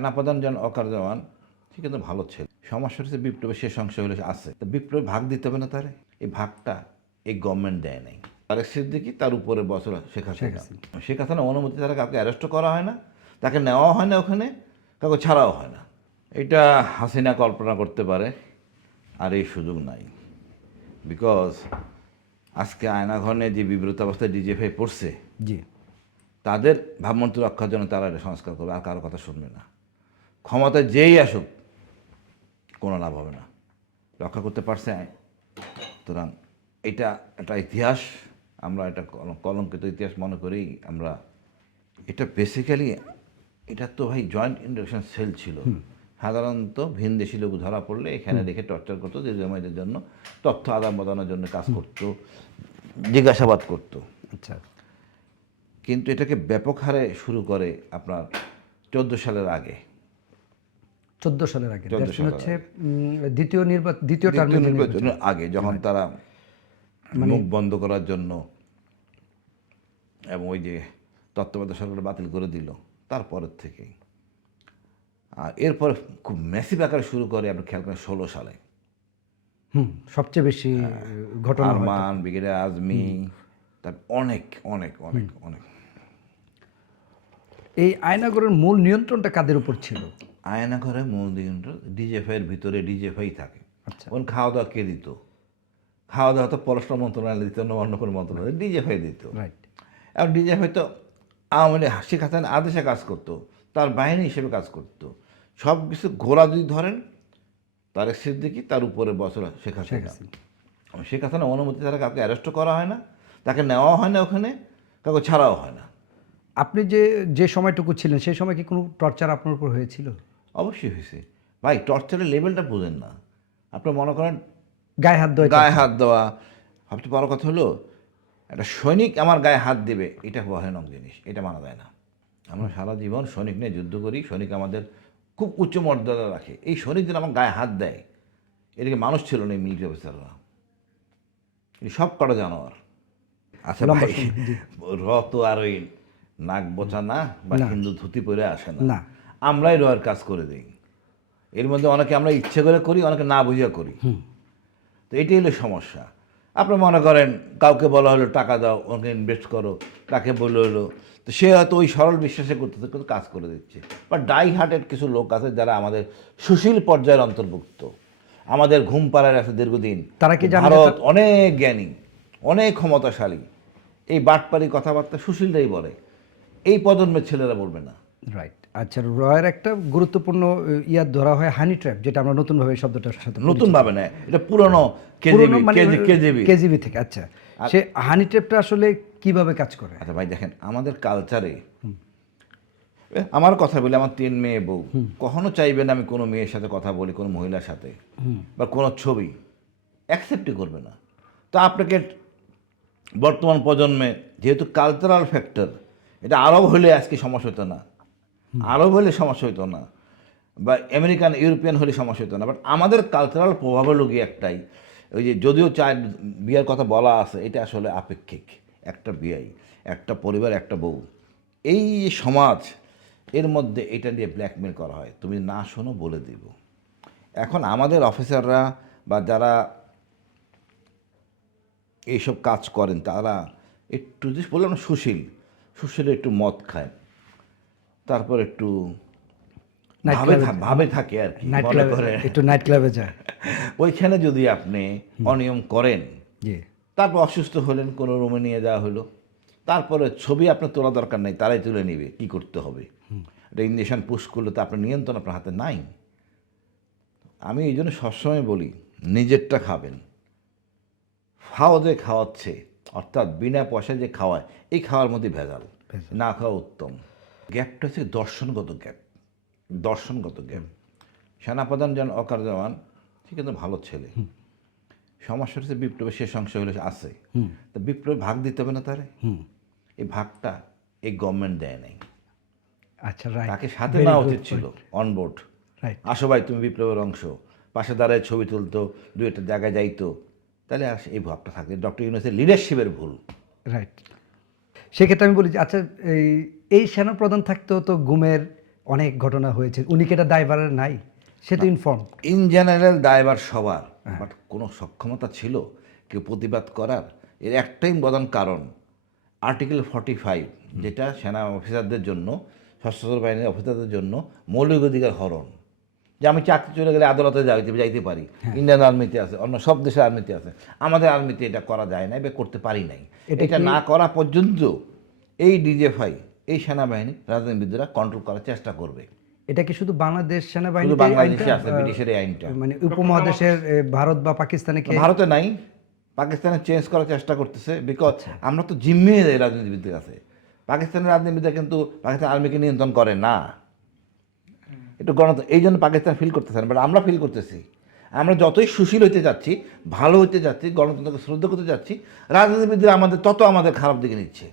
সেনাপ্রধান যেন অকার্যমান সে কিন্তু ভালো ছেলে। সমস্যা হচ্ছে বিপ্লবের শেষ অংশ হলে আছে, তো বিপ্লবে ভাগ দিতে হবে না তারে। এই ভাগটা এই গভর্নমেন্ট দেয় নাই। তারেক সিদ্দিকী, তার উপরে বছর শেখ হাসিনা। শেখ হাসিনা অনুমতি ছাড়া কাউকে অ্যারেস্টও করা হয় না, তাকে নেওয়া হয় না, ওখানে কাউকে ছাড়াও হয় না। এটা হাসিনা কল্পনা করতে পারে, আর এই সুযোগ নাই। বিকজ আজকে আয়নাঘরে যে বিব্রত অবস্থায় ডিজিএফআই পড়ছে, জি, তাদের ভাবমূর্তি রক্ষার জন্য তারা এটা সংস্কার করবে, আর কারো কথা শুনবে না। ক্ষমতায় যেই আসুক কোনো লাভ হবে না, রক্ষা করতে পারছে। সুতরাং এটা একটা ইতিহাস, আমরা এটা কলঙ্কিত ইতিহাস মনে করি আমরা। এটা বেসিক্যালি এটা তো ভাই জয়েন্ট ইন্টারেকশন সেল ছিল। সাধারণত ভিনদেশি লোক ধরা পড়লে এখানে রেখে টর্চার করতো, দীর্ঘমেয়াদের জন্য তথ্য আদান প্রদানের জন্য কাজ করতো, জিজ্ঞাসাবাদ করতো। আচ্ছা, কিন্তু এটাকে ব্যাপক হারে শুরু করে আপনার 14 সালের আগে। 14 সালের আগে 14 সালের হচ্ছে দ্বিতীয় টার্মের নির্বাচনের আগে, যখন তারা মুখ বন্ধ করার জন্য এবং ওই যে তত্ত্বাবধায়ক সরকার বাতিল করে দিল, তারপরের থেকেই। আর এরপর খুব ম্যাসিভ আকারে শুরু করে আপনি খেয়াল করেন 16 সালে সবচেয়ে বেশি ঘটনা আরমান, ব্রিগেডিয়ার আজমি, তার অনেক অনেক অনেক অনেক। এই আয়নাগরের মূল নিয়ন্ত্রণটা কাদের উপর ছিল? আয়নাঘরে মূল নিয়ন্ত্রণ ডিজিএফআইয়ের ভিতরে ডিজিএফআই থাকে। আচ্ছা, ওখানে খাওয়া দাওয়া কে দিত? খাওয়া দাওয়া তো পররাষ্ট্র মন্ত্রণালয় দিত না, অন্য কোনো মন্ত্রণালয়, ডিজিএফআই দিত। রাইট। এবং ডিজিএফআই তো আওয়ামী লীগ শেখ হাসিনার আদেশে কাজ করতো, তার বাহিনী হিসেবে কাজ করতো। সব কিছু ঘোরা যদি ধরেন, তারেক সিদ্দিকী, তার উপরে বছর শেখ হাসিনা। শেখ হাসিনা অনুমতি ছাড়া কাউকে অ্যারেস্টও করা হয় না, তাকে নেওয়া হয় না, ওখানে কাউকে ছাড়াও হয় না। আপনি যে সময়টুকু ছিলেন সেই সময় কি কোনো টর্চার আপনার উপর হয়েছিল? অবশ্যই হয়েছে ভাই, টর্চারের লেভেলটা বোঝেন না। আপনি মনে করেন গায়ে হাত দেওয়া, গায়ে হাত দেওয়া। সবচেয়ে বড় কথা হলো, একটা সৈনিক আমার গায়ে হাত দেবে, এটা ভয়ানক জিনিস, এটা মানা যায় না। আমরা সারা জীবন সৈনিক নিয়ে যুদ্ধ করি, সৈনিক আমাদের খুব উচ্চ মর্যাদা রাখে। এই সৈনিক যেন আমার গায়ে হাত দেয়, এদিকে মানুষ ছিল না এই মিলিটারি অফিসাররা, এই সব কটা জানোয়ার। আচ্ছা ভাই, তো আর ওই নাক বোচা না বা হিন্দু ধুতি পরে আসে না, আমরাই রয়ের কাজ করে দিই। এর মধ্যে অনেকে আমরা ইচ্ছে করে করি, অনেকে না বুঝিয়া করি। তো এটাই হলো সমস্যা। আপনি মনে করেন কাউকে বলা হলো টাকা দাও, ওকে ইনভেস্ট করো, তাকে বলে হলো, তো সে হয়তো ওই সরল বিশ্বাসে করতে কিন্তু কাজ করে দিচ্ছে। বা ডাই হার্টেড কিছু লোক আছে যারা আমাদের সুশীল পর্যায়ের অন্তর্ভুক্ত, আমাদের ঘুম পাড়ায় আছে দীর্ঘদিন। তারা কি জানে ভারত অনেক জ্ঞানী, অনেক ক্ষমতাশালী, এই বাটপারি কথাবার্তা সুশীলরাই বলে, এই প্রজন্মের ছেলেরা বলবে না। রাইট। আচ্ছা, রয়ের একটা গুরুত্বপূর্ণ ধরা হয় হানি ট্র্যাপ, যেটা আমরা নতুনভাবে শব্দটার সাথে নতুন ভাবে না, এটা পুরনো কেজিবি থেকে। আচ্ছা, সে হানি ট্র্যাপটা আসলে কিভাবে কাজ করে? আচ্ছা ভাই দেখেন, আমাদের কালচারে, আমার কথা বলি, আমার 3 মেয়ে বউ, কখনো চাইবে না আমি কোনো মেয়ের সাথে কথা বলি, কোনো মহিলার সাথে, বা কোনো ছবি অ্যাকসেপ্টই করবে না। তো আপনাকে বর্তমান প্রজন্মে যেহেতু কালচারাল ফ্যাক্টর, এটা আরব হলে আজকে সমস্যা হতো না, আরব হলে সমস্যা হতো না, বা আমেরিকান ইউরোপিয়ান হলে সমস্যা হতো না। বাট আমাদের কালচারাল প্রভাবের লোকই একটাই, ওই যে যদিও চাইল্ড বিয়ের কথা বলা আছে, এটা আসলে আপেক্ষিক। একটা বিয়ে, একটা পরিবার, একটা বউ, এই সমাজ, এর মধ্যে এটা নিয়ে ব্ল্যাকমেল করা হয়, তুমি না শোনো বলে দিব। এখন আমাদের অফিসাররা বা যারা এইসব কাজ করেন, তারা একটু যে বললাম না সুশীল একটু মদ খায়, তারপর একটু ভাবে থাকে আর কি, একটু নাইট ক্লাবে যায়। ওইখানে যদি আপনি অনিয়ম করেন, তারপর অসুস্থ হলেন, কোনো রুমে নিয়ে যাওয়া হলো, তারপরে ছবি আপনার তোলা দরকার নেই, তারাই তুলে নেবে, কি করতে হবে। এটা ইঞ্জেকশন পুশ করলে তো আপনার নিয়ন্ত্রণ আপনার হাতে নাই। আমি এই জন্য সবসময় বলি, নিজেরটা খাবেন। ফাও যে খাওয়াচ্ছে, অর্থাৎ বিনা পয়সায় যে খাওয়ায়, এই খাওয়ার মধ্যে ভেজাল, না খাওয়া উত্তম। গ্যাপটা হচ্ছে দর্শনগত গ্যাপ। সেনাপ্রধান যেন অকার্যমান সে কিন্তু ভালো ছেলে। সমস্যা হচ্ছে বিপ্লবের শেষ অংশ হলে আছে, তো বিপ্লবে ভাগ দিতে হবে না তারে। এই ভাগটা এই গভর্নমেন্ট দেয় নাই। আচ্ছা, তাকে সাথে নেওয়া উচিত ছিল, অনবোর্ড। আসো ভাই, তুমি বিপ্লবের অংশ, পাশে দাঁড়ায় ছবি তুলতো, 2-1 জায়গায় যাইতো, তাহলে আর এই ভাবটা থাকে। ডক্টর ইউনূসের লিডারশিপের ভুল। রাইট। সেক্ষেত্রে আমি বলি যে আচ্ছা, এই সেনাপ্রধান থাকতেও তো গুমের অনেক ঘটনা হয়েছে, উনি কি এটা দায়ভার নাই? সে তো ইনফর্ম। ইন জেনারেল দায়ভার সবার, বাট কোনো সক্ষমতা ছিল কেউ প্রতিবাদ করার? এর একটাই প্রধান কারণ, আর্টিকেল 45, যেটা সেনা অফিসারদের জন্য, সশস্ত্র বাহিনীর অফিসারদের জন্য মৌলিক অধিকার হরণ। যে আমি চাকরি চলে গেলে আদালতে যাইতে পারি, ইন্ডিয়ান আর্মিতে আছে, অন্য সব দেশের আর্মিতে আছে, আমাদের আর্মিতে এটা করা যায় না বা করতে পারি নাই। এটা না করা পর্যন্ত এই ডিজিএফআই, এই সেনাবাহিনী রাজনীতিবিদরা কন্ট্রোল করার চেষ্টা করবে। এটা কি শুধু বাংলাদেশ শুধু সেনাবাহিনীতে এই বাংলাদেশে আইনটা, আছে ব্রিটিশের এই আইনটা, মানে উপমহাদেশের ভারত বা পাকিস্তানে কি? ভারতে নাই, পাকিস্তানে চেঞ্জ করার চেষ্টা করতেছে, বিকজ আমরা তো জিম্মি এই রাজনীতিবিদদের কাছে। পাকিস্তানের রাজনীতিবিদরা কিন্তু পাকিস্তান আর্মিকে নিয়ন্ত্রণ করে না, একটু এই জন্য পাকিস্তান ফিল করতেছে না, বাট আমরা ফিল করতেছি। আমরা যতই সুশীল হইতে যাচ্ছি, ভালো হইতে যাচ্ছি, গণতন্ত্রকে শ্রদ্ধা করতে যাচ্ছি, রাজনীতিবিদরা আমাদের তত আমাদের খারাপ দিকে নিচ্ছে।